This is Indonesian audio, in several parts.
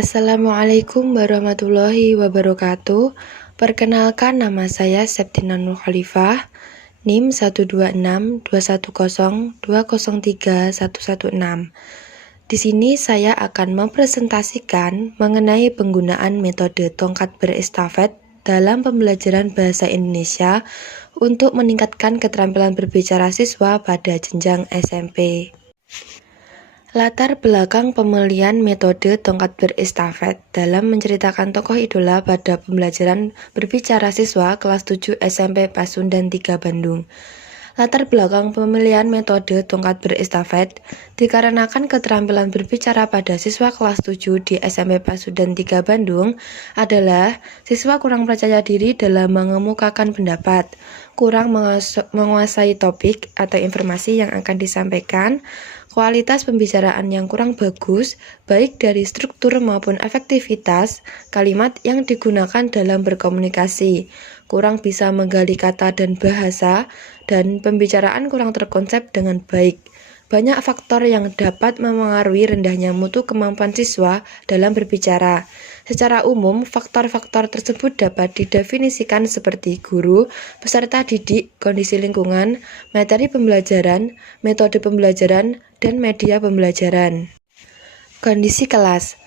Assalamualaikum warahmatullahi wabarakatuh. Perkenalkan, nama saya Septina Nur Khalifah, NIM 1262102031116. Di sini saya akan mempresentasikan mengenai penggunaan metode tongkat berestafet dalam pembelajaran bahasa Indonesia untuk meningkatkan keterampilan berbicara siswa pada jenjang SMP. Latar belakang pemilihan metode tongkat berestafet dalam menceritakan tokoh idola pada pembelajaran berbicara siswa kelas 7 SMP Pasundan 3 Bandung. Latar belakang pemilihan metode tongkat berestafet dikarenakan keterampilan berbicara pada siswa kelas 7 di SMP Pasundan 3 Bandung adalah siswa kurang percaya diri dalam mengemukakan pendapat, kurang menguasai topik atau informasi yang akan disampaikan, kualitas pembicaraan yang kurang bagus, baik dari struktur maupun efektivitas kalimat yang digunakan dalam berkomunikasi, kurang bisa menggali kata dan bahasa, dan pembicaraan kurang terkonsep dengan baik. Banyak faktor yang dapat memengaruhi rendahnya mutu kemampuan siswa dalam berbicara. Secara umum, faktor-faktor tersebut dapat didefinisikan seperti guru, peserta didik, kondisi lingkungan, materi pembelajaran, metode pembelajaran, dan media pembelajaran. Kondisi kelas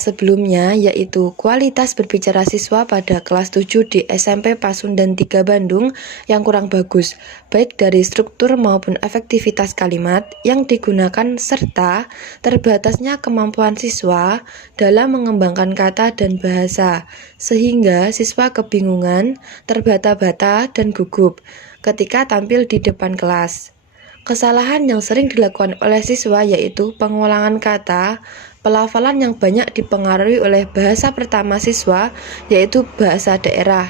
sebelumnya yaitu kualitas berbicara siswa pada kelas 7 di SMP Pasundan 3 Bandung yang kurang bagus, baik dari struktur maupun efektivitas kalimat yang digunakan serta terbatasnya kemampuan siswa dalam mengembangkan kata dan bahasa, sehingga siswa kebingungan, terbata-bata, dan gugup ketika tampil di depan kelas. Kesalahan yang sering dilakukan oleh siswa yaitu pengulangan kata, pelafalan yang banyak dipengaruhi oleh bahasa pertama siswa yaitu bahasa daerah,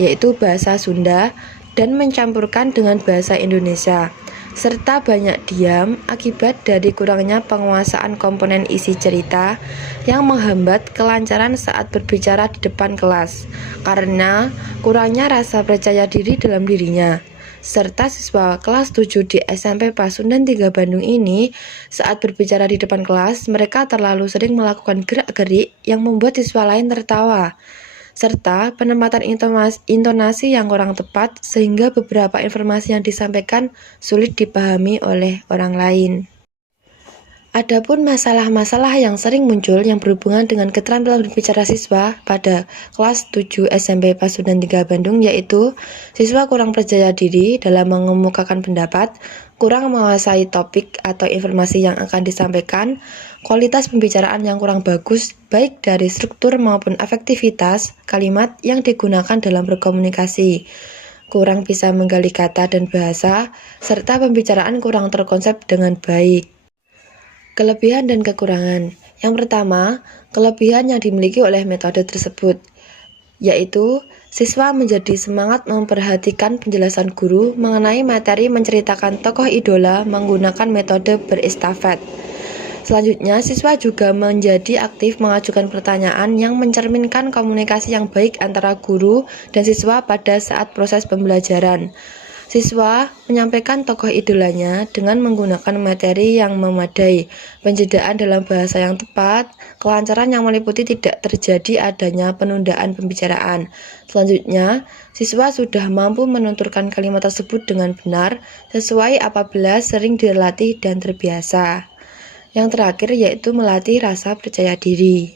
yaitu bahasa Sunda, dan mencampurkan dengan bahasa Indonesia, serta banyak diam akibat dari kurangnya penguasaan komponen isi cerita yang menghambat kelancaran saat berbicara di depan kelas karena kurangnya rasa percaya diri dalam dirinya. Serta siswa kelas 7 di SMP Pasundan 3 Bandung ini saat berbicara di depan kelas, mereka terlalu sering melakukan gerak-gerik yang membuat siswa lain tertawa, serta penempatan intonasi yang kurang tepat sehingga beberapa informasi yang disampaikan sulit dipahami oleh orang lain. Adapun masalah-masalah yang sering muncul yang berhubungan dengan keterampilan berbicara siswa pada kelas 7 SMP Pasundan 3 Bandung yaitu siswa kurang percaya diri dalam mengemukakan pendapat, kurang menguasai topik atau informasi yang akan disampaikan, kualitas pembicaraan yang kurang bagus baik dari struktur maupun efektivitas kalimat yang digunakan dalam berkomunikasi, kurang bisa menggali kata dan bahasa, serta pembicaraan kurang terkonsep dengan baik. Kelebihan dan kekurangan. Yang pertama, kelebihan yang dimiliki oleh metode tersebut, yaitu siswa menjadi semangat memperhatikan penjelasan guru mengenai materi menceritakan tokoh idola menggunakan metode berestafet. Selanjutnya, siswa juga menjadi aktif mengajukan pertanyaan yang mencerminkan komunikasi yang baik antara guru dan siswa pada saat proses pembelajaran. Siswa menyampaikan tokoh idolanya dengan menggunakan materi yang memadai, penjedaan dalam bahasa yang tepat, kelancaran yang meliputi tidak terjadi adanya penundaan pembicaraan. Selanjutnya, siswa sudah mampu menunturkan kalimat tersebut dengan benar, sesuai apabila sering dilatih dan terbiasa. Yang terakhir yaitu melatih rasa percaya diri.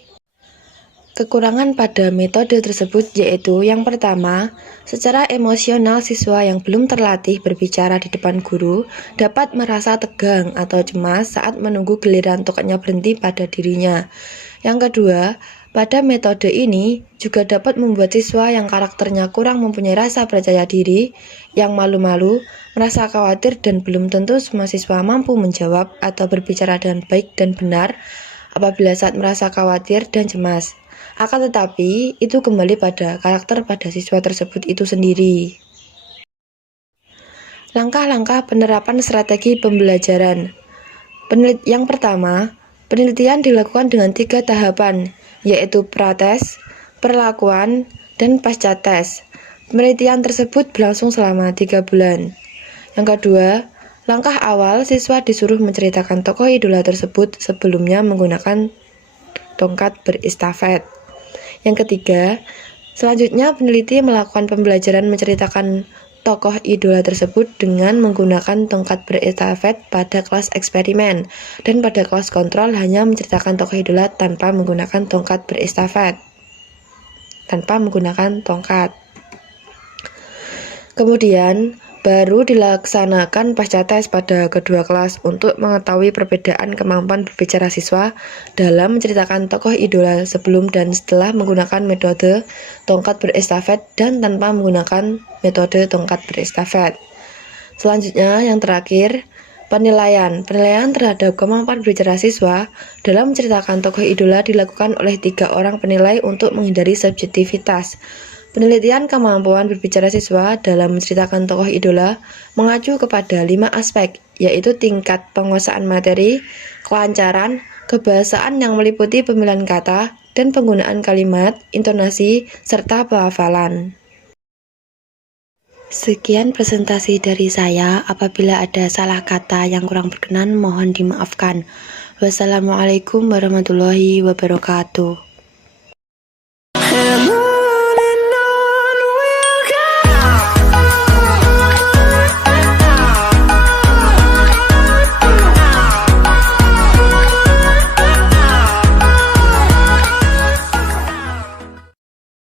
Kekurangan pada metode tersebut yaitu yang pertama, secara emosional siswa yang belum terlatih berbicara di depan guru dapat merasa tegang atau cemas saat menunggu giliran tokatnya berhenti pada dirinya. Yang kedua, pada metode ini juga dapat membuat siswa yang karakternya kurang mempunyai rasa percaya diri, yang malu-malu, merasa khawatir dan belum tentu semua siswa mampu menjawab atau berbicara dengan baik dan benar apabila saat merasa khawatir dan cemas. Akan tetapi, itu kembali pada karakter pada siswa tersebut itu sendiri. Langkah-langkah penerapan strategi pembelajaran. Yang pertama, penelitian dilakukan dengan 3 tahapan, yaitu prates, perlakuan, dan pasca tes. Penelitian tersebut berlangsung selama 3 bulan. Yang kedua, langkah awal siswa disuruh menceritakan tokoh idola tersebut sebelumnya menggunakan tongkat berestafet. Yang ketiga, selanjutnya peneliti melakukan pembelajaran menceritakan tokoh idola tersebut dengan menggunakan tongkat berestafet pada kelas eksperimen, dan pada kelas kontrol hanya menceritakan tokoh idola tanpa menggunakan tongkat berestafet. Kemudian, baru dilaksanakan pasca tes pada kedua kelas untuk mengetahui perbedaan kemampuan berbicara siswa dalam menceritakan tokoh idola sebelum dan setelah menggunakan metode tongkat berestafet dan tanpa menggunakan metode tongkat berestafet. Selanjutnya, yang terakhir, penilaian. Penilaian terhadap kemampuan berbicara siswa dalam menceritakan tokoh idola dilakukan oleh 3 orang penilai untuk menghindari subjektivitas. Penelitian kemampuan berbicara siswa dalam menceritakan tokoh idola mengacu kepada 5 aspek, yaitu tingkat penguasaan materi, kelancaran, kebahasaan yang meliputi pemilihan kata, dan penggunaan kalimat, intonasi, serta pelafalan. Sekian presentasi dari saya. Apabila ada salah kata yang kurang berkenan, mohon dimaafkan. Wassalamualaikum warahmatullahi wabarakatuh.